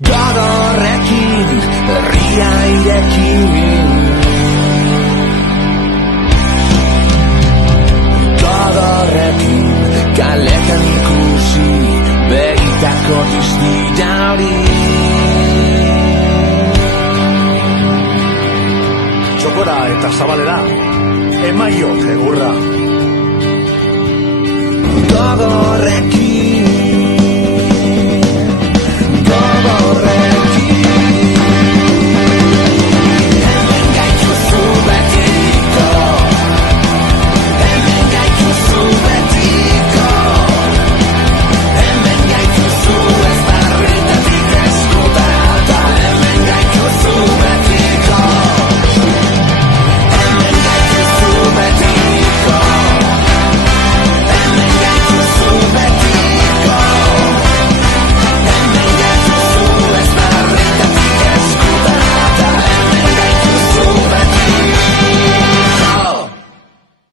Gogorrekin, herria irekin. Gogorrekin, kaletan ikusi, begitako diztira hori. Txokora eta zabalera, emaiot egurra. Gogorrekin